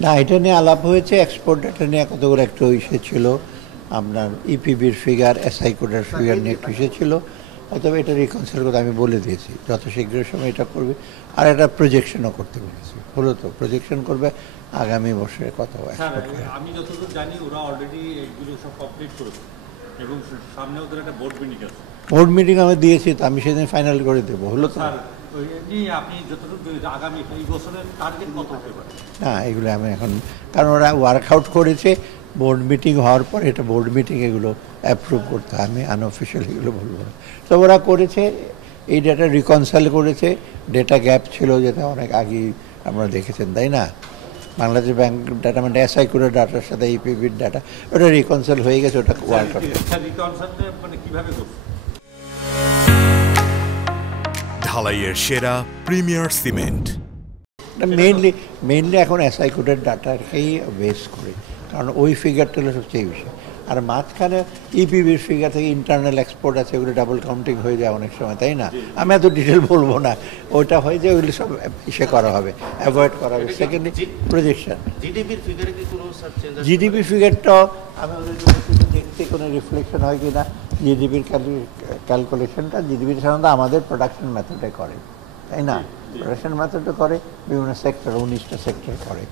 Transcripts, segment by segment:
না, এটা নিয়ে আলাপ হয়েছে, এক্সপোর্ট ডাটা নিয়ে কতগুলো একটু ইস্যু ছিল, আপনার ইপিবির ফিগার, এসআই কোডের ফিগার নিয়ে একটু ইস্যু ছিল। অথবা এটা রিকনসিল করতে আমি বলে দিয়েছি যত শীঘ্র সময় এটা করবে। আর একটা প্রজেকশনও করতে বলেছি, হলো তো প্রজেকশন করবে আগামী বছরের কথা। আমি যতদূর জানি ওরা অলরেডি এগুলো সব কমপ্লিট করেছে এবং সামনে ওদের একটা বোর্ড মিটিং আছে। বোর্ড মিটিং আমি দিয়েছি, তো আমি সেদিন ফাইনাল করে দেবো, হলো তো। আপনি যতটুকু আগামী এই বছরের টার্গেট কত হতে পারে? না, এগুলো আমি এখন, কারণ ওরা ওয়ার্কআউট করেছে, বোর্ড মিটিং হওয়ার পর এটা বোর্ড মিটিং এগুলো অ্যাপ্রুভ করতে হয়, আমি আনঅফিসিয়াল এগুলো বলবো না। তো ওরা করেছে, এই ডেটা রিকনসাইল করেছে, ডেটা গ্যাপ ছিল যেটা অনেক আগেই আপনারা দেখেছেন, তাই না? বাংলাদেশ ব্যাংক ডাটা মানে এসআই করে ডাটার সাথে ইপিবির ডাটা ওটা রিকনসাইল হয়ে গেছে, ওটা ওয়ার্কআউট মানে কিভাবে করছে? ঢালাইয়ের সেরা প্রিমিয়ার সিমেন্ট মেইনলি এখন এসআই কোডের ডাটাকেই বেস করে, কারণ ওই ফিগারটা হলো সবচেয়ে বেশি। আর মাঝখানে ইপিবির ফিগার থেকে ইন্টারনাল এক্সপোর্ট আছে, ওগুলো ডাবল কাউন্টিং হয়ে যায় অনেক সময়, তাই না? আমি এত ডিটেল বলবো না, ওইটা হয়ে যায়, ওইগুলো সব ইসে করা হবে, অ্যাভয়েড করা হবে। সেকেন্ডলি প্রজেকশন জিডিপির ফিগারটাও আমি ওদের দেখতে কোনো রিফ্লেকশন হয় কি না, জিডিপির ক্যালকুলেশনটা জিডিপির সাধারণত আমাদের প্রোডাকশন মেথডে করে, তাই না? প্রোডাকশন মেথডে করে, বিভিন্ন সেক্টর 19টা সেক্টর করে।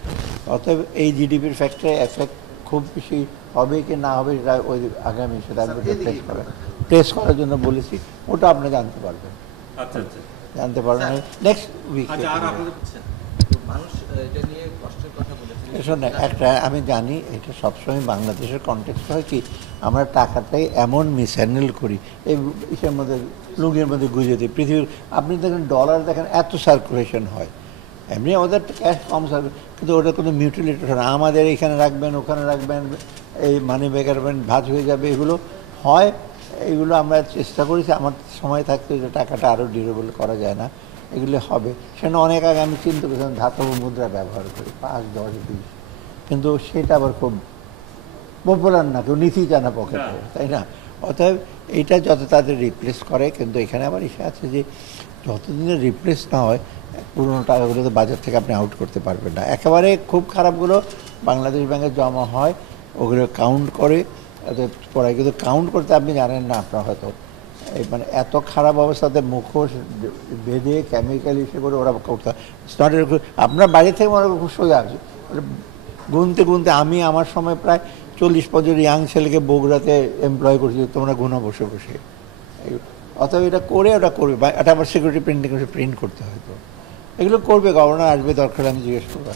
অতএব এই জিডিপির ফ্যাক্টরে এফেক্ট খুব বেশি হবে কি না হবে সেটা ওই আগামী সেটা টেস্ট করার জন্য বলেছি, ওটা আপনি জানতে পারবেন। জানতে পারবেন নেক্সট উইক। একটা আমি জানি, এটা সবসময় বাংলাদেশের কনটেক্সট হয় কি, আমরা টাকাটাই এমন মিসহ্যান্ডেল করি, এই ইসের মধ্যে লুঙ্গের মধ্যে গুঁজে দিই পৃথিবীর। আপনি দেখেন ডলার দেখেন এত সার্কুলেশন হয়, এমনি আমাদের ক্যাশ কম সার্কুলেশন, কিন্তু ওটা কোনো মিউটিলেটেড হয় না। আমাদের এখানে রাখবেন, ওখানে রাখবেন, এই মানি ব্যাগ রাখবেন, ভাঁজ হয়ে যাবে, এগুলো হয়। এগুলো আমরা চেষ্টা করেছি আমার সময় থাকতে যে টাকাটা আরও ডিউরেবল করা যায় না, এগুলো হবে। সেটা অনেক আগে আমি চিন্তা করেছিলাম ধাতব মুদ্রা ব্যবহার করি 5, 10, 20, কিন্তু সেটা আবার খুব পপুলার না, কেউ নিতেই চায় না পকেটে, তাই না? অতএব এইটা যত তাদের রিপ্লেস করে, কিন্তু এখানে আবার ইসে আছে যে যতদিনে রিপ্লেস না হয় পুরোনো টাকাগুলো তো বাজার থেকে আপনি আউট করতে পারবেন না। একেবারে খুব খারাপগুলো বাংলাদেশ ব্যাংকে জমা হয়, ওগুলো কাউন্ট করে পড়ায়, কিন্তু কাউন্ট করতে আপনি জানেন না, আপনার হয়তো এই মানে এত খারাপ অবস্থাতে মুখোশ বেঁধে কেমিক্যাল ইসে করে ওরা করতে হয়। আপনার বাইরে থেকে মনে খুব সোজা আছে, গুনতে গুনতে আমি আমার সময় প্রায় 40-50 ইয়াং ছেলেকে বগুড়াতে এমপ্লয় করছি, তোমরা গুনো বসে বসে। অথবা এটা করে ওটা করবে, বা এটা আবার সিকিউরিটি প্রিন্টিং প্রিন্ট করতে হয়, তো এগুলো করবে, গভর্নর আসবে, দরকার আমি জিজ্ঞেস করবো।